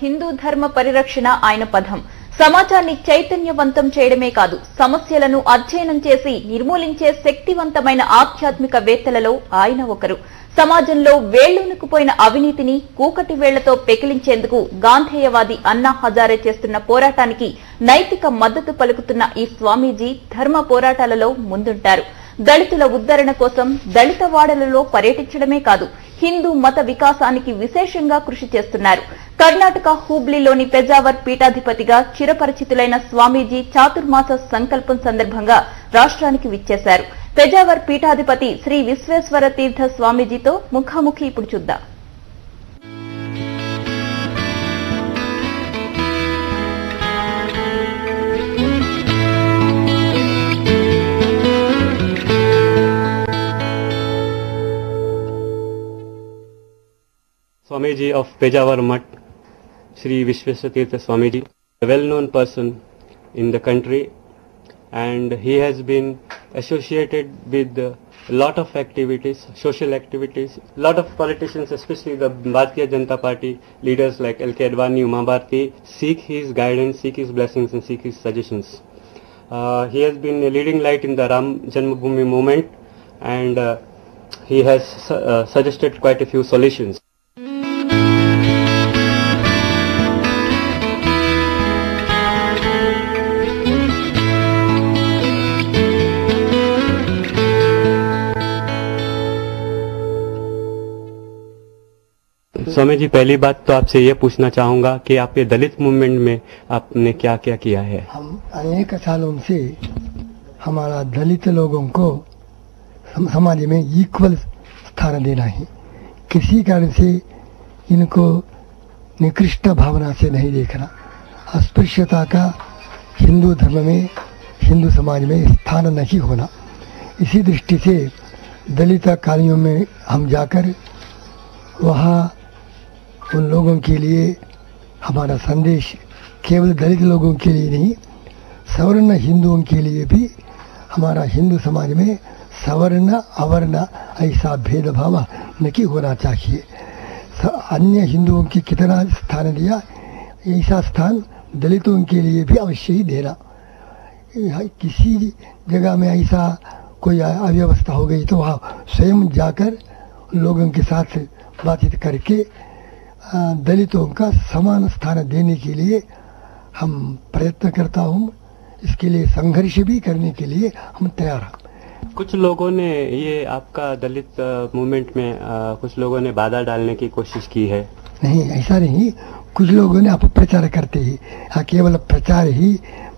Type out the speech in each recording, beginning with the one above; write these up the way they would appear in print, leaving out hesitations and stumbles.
హిందూ ధర్మ పరిరక్షణ ఆయన పదం. సమాజాన్ని చైతన్యవంతం చేయడమే కాదు, సమస్యలను అధ్యయనం చేసి నిర్మూలించే శక్తివంతమైన ఆధ్యాత్మికవేత్తలలో ఆయన ఒకరు. సమాజంలో వేళ్లూనుకుపోయిన అవినీతిని కూకటి వేళ్లతో పెకిలించేందుకు గాంధేయవాది అన్నా హజారే చేస్తున్న పోరాటానికి నైతిక మద్దతు పలుకుతున్న ఈ స్వామీజీ ధర్మ పోరాటాలలో ముందుంటారు. దళితుల ఉద్ధరణ కోసం దళిత వాడలలో పర్యటించడమే కాదు, హిందూ మత వికాసానికి విశేషంగా కృషి చేస్తున్నారు. కర్ణాటక హూబ్లీలోని పెజావర్ పీఠాధిపతిగా చిరపరిచితులైన స్వామీజీ చాతుర్మాస సంకల్పం సందర్భంగా రాష్ట్రానికి విచ్చేశారు. పెజావర్ పీఠాధిపతి శ్రీ విశ్వేశ్వర తీర్థ స్వామీజీతో ముఖాముఖి ఇప్పుడు చూద్దాం. Swamiji of Pejawar Mutt, Sri Vishweswatirtha Swamiji, a well-known person in the country, and he has been associated with a lot of activities, social activities. A lot of politicians, especially the Bharatiya Janata Party leaders like L.K. Advani, Uma Bharti, seek his guidance, seek his blessings and seek his suggestions. He has been a leading light in the Ram Janmabhoomi movement, and he has suggested quite a few solutions. Swami ji, पहली बात तो आपसे ये पूछना चाहूंगा कि आपके दलित movement में आपने क्या क्या किया है? हम अनेक सालों से हमारा दलित लोगों को समाज में इक्वल स्थान देना है। किसी कारण से इनको निकृष्ट भावना से नहीं देखना। अस्पृश्यता का हिंदू धर्म में, हिंदू समाज में स्थान नहीं होना। इसी दृष्टि से दलित कॉलोनियों में हम जाकर वहाँ उन लोगों के लिए हमारा संदेश केवल दलित लोगों के लिए नहीं, सवर्ण हिंदुओं के लिए भी हमारा हिंदू समाज में सवर्ण अवर्ण ऐसा भेदभाव नहीं होना चाहिए। अन्य हिंदुओं की कितना स्थान दिया, ऐसा स्थान दलितों के लिए भी अवश्य ही देना। किसी जगह में ऐसा कोई अव्यवस्था हो गई तो वहाँ स्वयं जाकर लोगों के साथ बातचीत करके दलितों का समान स्थान देने के लिए हम प्रयत्न करता हूँ। इसके लिए संघर्ष भी करने के लिए हम तैयार हैं। कुछ लोगों ने ये आपका दलित मूवमेंट में कुछ लोगों ने बाधा डालने की कोशिश की है? नहीं, ऐसा नहीं। कुछ लोगों ने अपप्रचार करते ही, केवल प्रचार ही,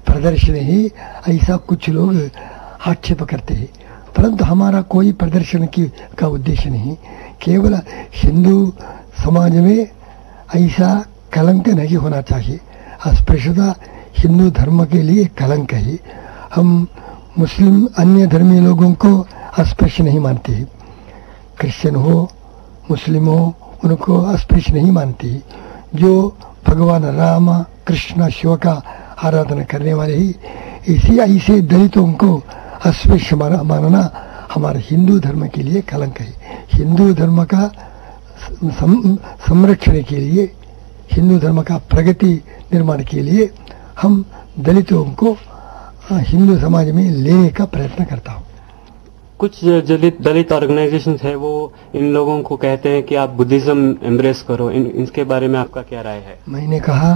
प्रदर्शन ही, ऐसा कुछ लोग आक्षेप करते हैं। परंतु हमारा कोई प्रदर्शन का उद्देश्य नहीं। केवल हिंदू समाज में ऐसा कलंक नहीं होना चाहिए। अस्पृश्यता हिंदू धर्म के लिए कलंक है। हम मुस्लिम अन्य धर्मी लोगों को अस्पृश्य नहीं मानते। क्रिश्चियन हो, मुस्लिम हो, उनको अस्पृश्य नहीं मानते। जो भगवान राम, कृष्ण, शिव का आराधना करने वाले ही इसी ऐसे दलितों को अस्पृश्य मानना हमारे हिंदू धर्म के लिए कलंक है। हिंदू धर्म का संरक्षण के लिए, हिंदू धर्म का प्रगति निर्माण के लिए हम दलितों को हिंदू समाज में लेने का प्रयत्न करता हूँ। कुछ दलित ऑर्गेनाइजेशंस है वो इन लोगों को कहते हैं कि आप बुद्धिज्म एम्ब्रेस करो। इसके बारे में आपका क्या राय है? मैंने कहा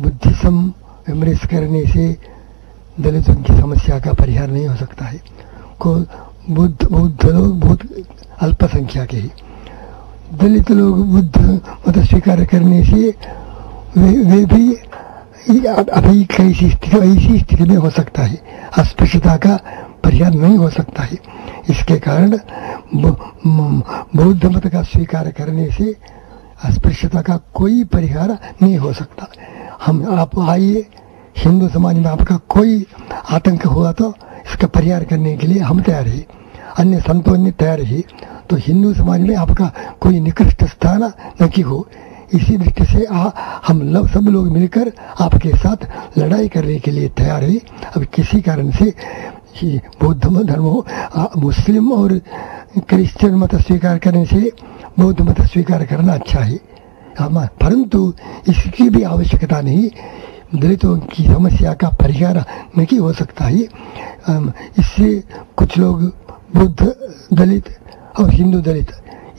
बुद्धिज्म एम्ब्रेस करने से दलितों की समस्या का परिहार नहीं हो सकता है। को बुद्ध लोग बहुत अल्पसंख्यक है। दलित लोग बुद्ध मत स्वीकार करने से वे भी अभी कैसी ऐसी स्थिति में हो सकता है, अस्पृश्यता का परिहार नहीं हो सकता है। इसके कारण बौद्ध मत का स्वीकार करने से अस्पृश्यता का कोई परिहार नहीं हो सकता। हम आप आइए, हिंदू समाज में आपका कोई आतंक हुआ तो इसका परिहार करने के लिए हम तैयार हैं। अन्य संतों ने तैयार है। तो हिंदू समाज में आपका कोई निकृष्ट स्थान नहीं हो। इसी दृष्टि से हम सब लोग मिलकर आपके साथ लड़ाई करने के लिए तैयार है। अब किसी कारण से बौद्ध धर्म, मुस्लिम और क्रिश्चियन मत स्वीकार करने से बौद्ध मत स्वीकार करना अच्छा है। परंतु इसकी भी आवश्यकता नहीं। दलितों की समस्या का परिहार नहीं हो सकता है। इससे कुछ लोग बुद्ध दलित और हिंदू दलित,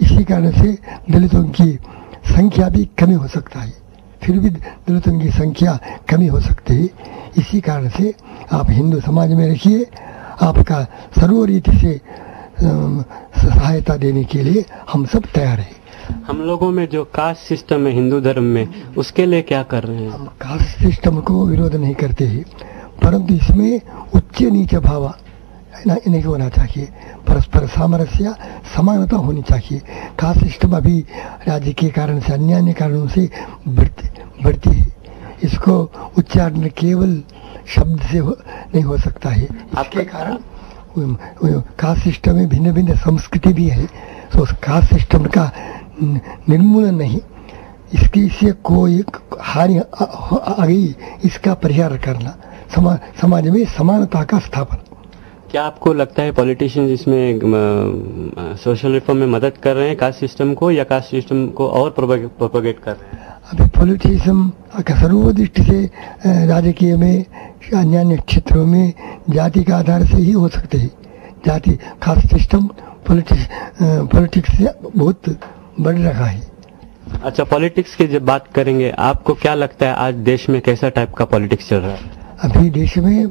इसी कारण से दलितों की संख्या भी कमी हो सकता है। फिर भी दलितों की संख्या कमी हो सकती है। इसी कारण से आप हिंदू समाज में रखिए, आपका सर्व रीति से सहायता देने के लिए हम सब तैयार हैं। हम लोगों में जो कास्ट सिस्टम है हिंदू धर्म में, उसके लिए क्या कर रहे हैं? हम कास्ट सिस्टम को विरोध नहीं करते हैं, परंतु इसमें उच्च नीच भाव नहीं होना चाहिए। परस्पर सामरस्य समानता होनी चाहिए। कास्ट सिस्टम अभी राज्य के कारण से, अन्य कारणों से बढ़ती है। इसको उच्चारण केवल शब्द से नहीं हो सकता है। इसके कारण कास्ट सिस्टम में भिन्न भिन्न संस्कृति भी है, तो कास्ट सिस्टम का निर्मूलन नहीं, इसकी से कोई हानि आ गई, इसका परिहार करना, समाज में समानता का स्थापन। क्या आपको लगता है पॉलिटिशियंस इसमें सोशल रिफॉर्म में मदद कर रहे हैं कास्ट सिस्टम को, या कास्ट सिस्टम को और प्रोपोगेट कर रहे हैं? अभी पॉलिटिशियन सर्वदृष्टि से राजकीय में अन्य क्षेत्रों में जाति के आधार से ही हो सकते हैं। जाति कास्ट सिस्टम पॉलिटिक्स से बहुत बढ़ रहा है। अच्छा, पॉलिटिक्स की जब बात करेंगे, आपको क्या लगता है आज देश में कैसा टाइप का पॉलिटिक्स चल रहा है? अभी देश में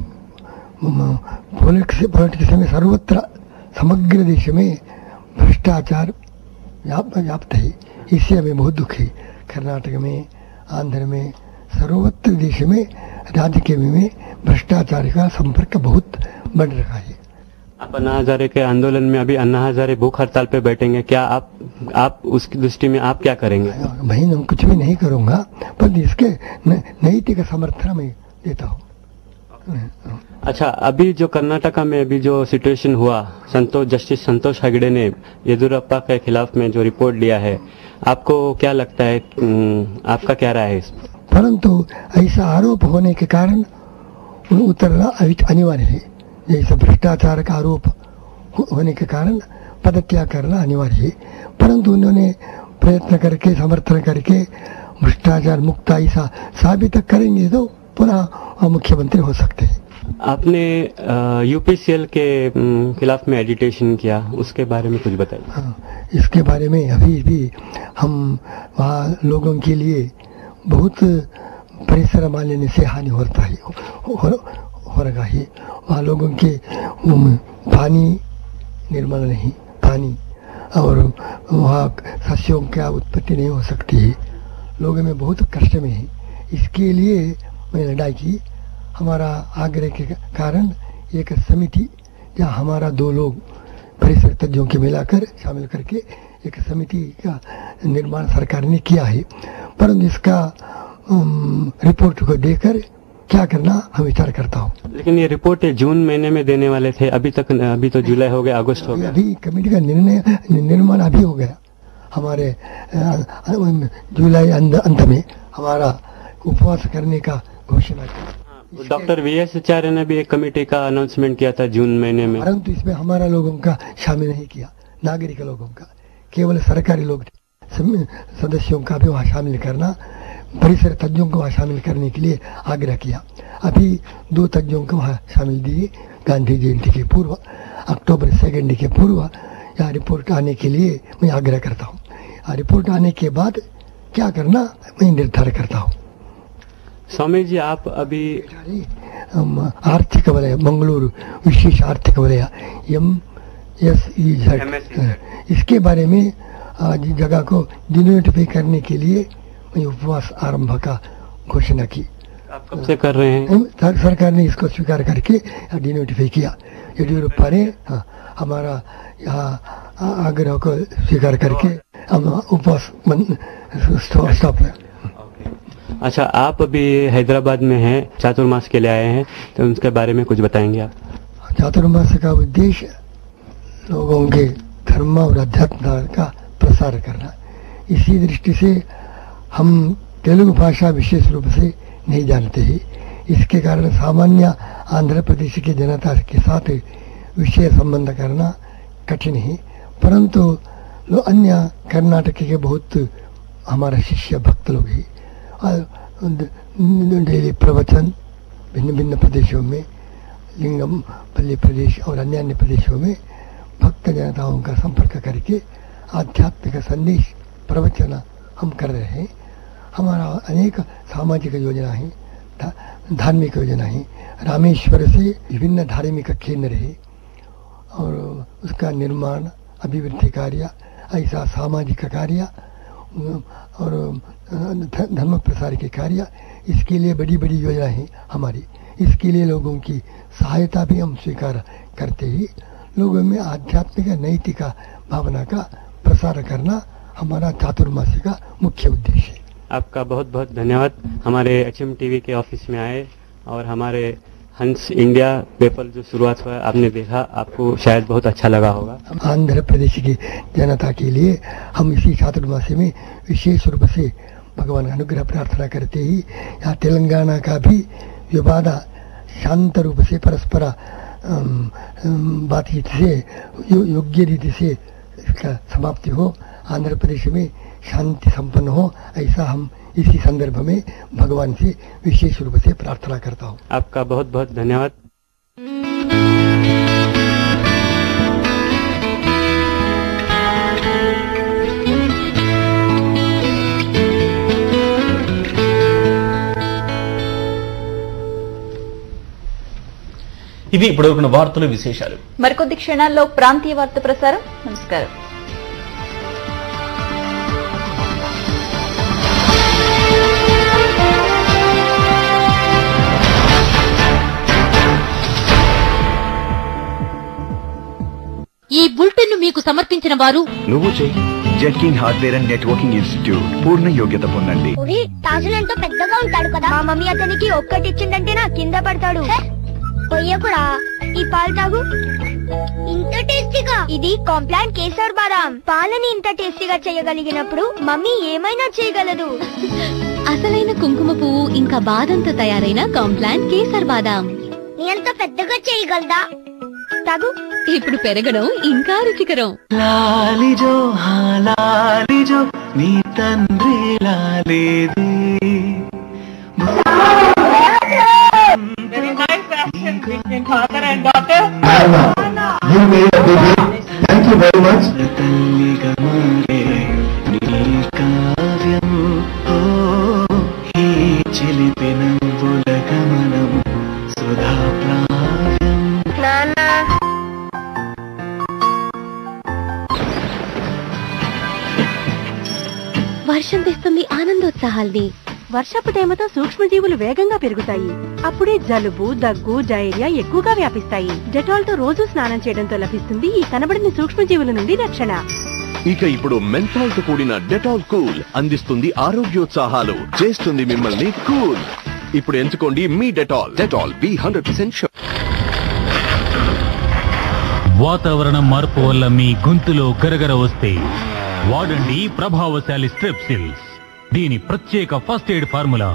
पॉलिटिक्स में सर्वत्र समग्र देश में भ्रष्टाचार व्याप्त है। इससे हमें बहुत दुख है। कर्नाटक में, आंध्र में, सर्वत्र देश में, राज्य के में भ्रष्टाचार का संपर्क बहुत बढ़ रहा है। आप अन्ना हजारे के आंदोलन में, अभी अन्ना हजारे भूख हड़ताल पे बैठेंगे, क्या आप उसकी दृष्टि में आप क्या करेंगे? भाई मैं कुछ भी नहीं करूंगा, पर इसके नैतिक समर्थन में देता हूँ। अच्छा, अभी जो कर्नाटका में अभी जो सिचुएशन हुआ, जस्टिस संतोष हेगड़े ने येदियुरप्पा के खिलाफ में जो रिपोर्ट दिया है, आपको क्या लगता है, आपका क्या राय है इस पर? परंतु ऐसा आरोप होने के कारण उतरना अनिवार्य है। जैसे भ्रष्टाचार का आरोप होने के कारण पदत्याग करना अनिवार्य है, परंतु उन्होंने प्रयत्न करके, समर्थन करके भ्रष्टाचार मुक्त ऐसा साबित करेंगे तो पुनः मुख्यमंत्री हो सकते हैं। आपने यूपीसीएल के खिलाफ में एजिटेशन किया, उसके बारे में कुछ बताइए। हाँ, इसके बारे में अभी भी हम वहाँ लोगों के लिए बहुत परिश्रम लेने से हानि होता है, हो रहा है। वहाँ लोगों के पानी निर्मल नहीं, पानी और वहाँ सस्यों का उत्पत्ति नहीं हो सकती है। लोगों में बहुत कष्ट में है। इसके लिए मैंने लड़ाई की। हमारा आग्रह के कारण एक समिति, जहाँ हमारा 2 लोग परिसर तज्ञों के मिलाकर शामिल करके एक समिति का निर्माण सरकार ने किया है, परंतु इसका रिपोर्ट को देकर क्या करना हम विचार करता हूँ। लेकिन ये रिपोर्ट जून महीने में देने वाले थे, अभी तो जुलाई हो गया, अगस्त हो गया। अभी कमेटी का निर्माण अभी हो गया। हमारे जुलाई अंत में हमारा उपवास करने का घोषणा की। डॉक्टर वीएस आचार्य ने भी एक कमेटी का अनाउंसमेंट किया था जून महीने में, परंतु इसमें हमारा लोगों का शामिल नहीं किया, नागरिक लोगों का, केवल सरकारी लोग सदस्यों का भी वहाँ शामिल करना, परिसर तज्ञों को वहाँ शामिल करने के लिए आग्रह किया। अभी 2 तज्ञों को वहाँ शामिल दिए। गांधी जयंती के पूर्व, अक्टूबर 2 के पूर्व यहाँ रिपोर्ट आने के लिए मैं आग्रह करता हूँ। रिपोर्ट आने के बाद क्या करना मैं निर्धार करता हूँ। स्वामी जी, आप अभी आर्थिक वलय, मंगलुरु विशेष आर्थिक वलय MSEZ, इसके बारे में आज जगह को डिनोटिफाई करने के लिए मैं उपवास आरंभ का घोषणा की। आप कब से कर रहे हैं? सरकार ने इसको स्वीकार करके डिनोटिफाई किया। येदियुरप्पा ने हमारा यहाँ आग्रह को स्वीकार करके हम उपवास स्टॉप है। अच्छा, आप अभी हैदराबाद में हैं, चातुर्मास के लिए आए हैं, तो उसके बारे में कुछ बताएंगे आप? चातुर्मास का उद्देश्य लोगों के धर्म और अध्यात्म का प्रसार करना। इसी दृष्टि से हम तेलुगु भाषा विशेष रूप से नहीं जानते हैं। इसके कारण सामान्य आंध्र प्रदेश की जनता के साथ विषय संबंध करना कठिन है, परंतु अन्य कर्नाटक के बहुत हमारा शिष्य भक्त लोग ही, डेली प्रवचन भिन्न भिन्न प्रदेशों में, लिंगम पल्ली प्रदेश और अन्य अन्य प्रदेशों में भक्त जनताओं का संपर्क करके आध्यात्मिक संदेश प्रवचन हम कर रहे हैं। हमारा अनेक सामाजिक योजना है, धार्मिक योजना है। रामेश्वर से विभिन्न धार्मिक केंद्र है और उसका निर्माण, अभिवृद्धि कार्य, ऐसा सामाजिक कार्य और धर्म प्रसार के कार्य, इसके लिए बड़ी बड़ी योजना है हमारी। इसके लिए लोगों की सहायता भी हम स्वीकार करते ही लोगों में आध्यात्मिक नैतिक भावना का प्रसार करना हमारा चातुर्मासी का मुख्य उद्देश्य है। आपका बहुत बहुत धन्यवाद। हमारे HM TV के ऑफिस में आए और हमारे हंस इंडिया पेपर जो शुरुआत हुआ आपने देखा, आपको शायद बहुत अच्छा लगा होगा। आंध्र प्रदेश की जनता के लिए हम इसी चातुर्मासी में विशेष रूप से भगवान अनुग्रह प्रार्थना करते ही यहाँ तेलंगाना का भी विवाद शांत रूप से परस्पर बातचीत से योग्य रीति से इसका समाप्ति हो, आंध्र प्रदेश में शांति संपन्न हो, ऐसा हम इसी संदर्भ में भगवान से विशेष रूप से प्रार्थना करता हूँ। आपका बहुत बहुत धन्यवाद। ఇవి ఇప్పటివరకు వార్తలు విశేషాలు. మరికొద్ది క్షణాల్లో ప్రాంతీయ వార్త ప్రసారం. నమస్కారం. ఈ బులెటిన్ మీకు సమర్పించిన వారు నువ్వు చెయ్యి జెట్కింగ్ హార్డ్వేర్ అండ్ నెట్వర్కింగ్ ఇన్స్టిట్యూట్ పూర్ణ యోగ్యత పొందండి. తాజులంటూ పెద్దగా ఉంటాడు కదా, మా మమ్మీ అతనికి ఒక్కటి ఇచ్చిందంటే నా కింద పడతాడు. పోయకుడా, ఈ పాలు తాగు. ఇంత టేస్టీగా, ఇది కాంప్లాన్ కేసర్ బాదాం. పాలని ఇంత టేస్టీగా చేయగలిగినప్పుడు మమ్మీ ఏమైనా చేయగలదు. అసలైన కుంకుమ పువ్వు ఇంకా బాదంతో తయారైన కాంప్లాన్ కేసర్ బాదాం. నీ అంత పెద్దగా చేయగలదా? తాగు. ఇప్పుడు పెరగడం ఇంకా రుచికరం. లాలిజో లాలిజో నీ తండ్రి లాలేది. Between father and daughter. You made a baby. Thank you very much. తల్లిగా మారే నీ కావ్యం ఓ ఈ చిలిపిన గమనం సుధా ప్రావ్యం. నాన్నా, వర్షం తెస్తుంది ఆనందోత్సాహాల్ని. వర్షపు తేమతో సూక్ష్మజీవులు వేగంగా పెరుగుతాయి. అప్పుడే జలుబు, దగ్గు, డయేరియా ఎక్కువగా వ్యాపిస్తాయి. డెటాల్ తో రోజు స్నానం చేయడంతో లభిస్తుంది ఈ కనబడని సూక్ష్మజీవుల నుండి రక్షణ. ఇక ఇప్పుడు మెంథాల్ తో కూడిన డెటాల్ కూల్ అందిస్తుంది ఆరోగ్యోత్సాహాలు, చేస్తుంది మిమ్మల్ని కూల్. ఇప్పుడు ఎంచుకోండి మీ డెటాల్. Dettol be 100% sure. వాతావరణం మార్పు వల్ల మీ గొంతులో గరగర వస్తే వాడండి ప్రభావశాలి స్ట్రెప్సిల్స్. దీని ప్రత్యేక ఫస్ట్ ఎయిడ్ ఫార్ములా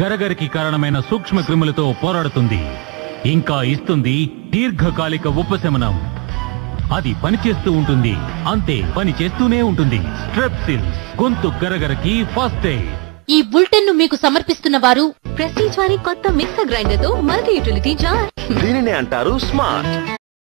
గరగరికి కారణమైన సూక్ష్మ క్రిములతో పోరాడుతుంది, ఇంకా ఇస్తుంది దీర్ఘకాలిక ఉపశమనం. అది పనిచేస్తూ ఉంటుంది, అంతే పని చేస్తూనే ఉంటుంది. స్ట్రెప్సిల్స్, గొంతు గరగరకి ఫస్ట్ ఎయిడ్. ఈ బులెటిన్ ను మీకు సమర్పిస్తున్న వారు ప్రెస్టీజ్ వారి కొత్త మిక్సర్ గ్రైండర్ తో మల్టీ యూటిలిటీ జార్. దీనినే అంటారు స్మార్ట్.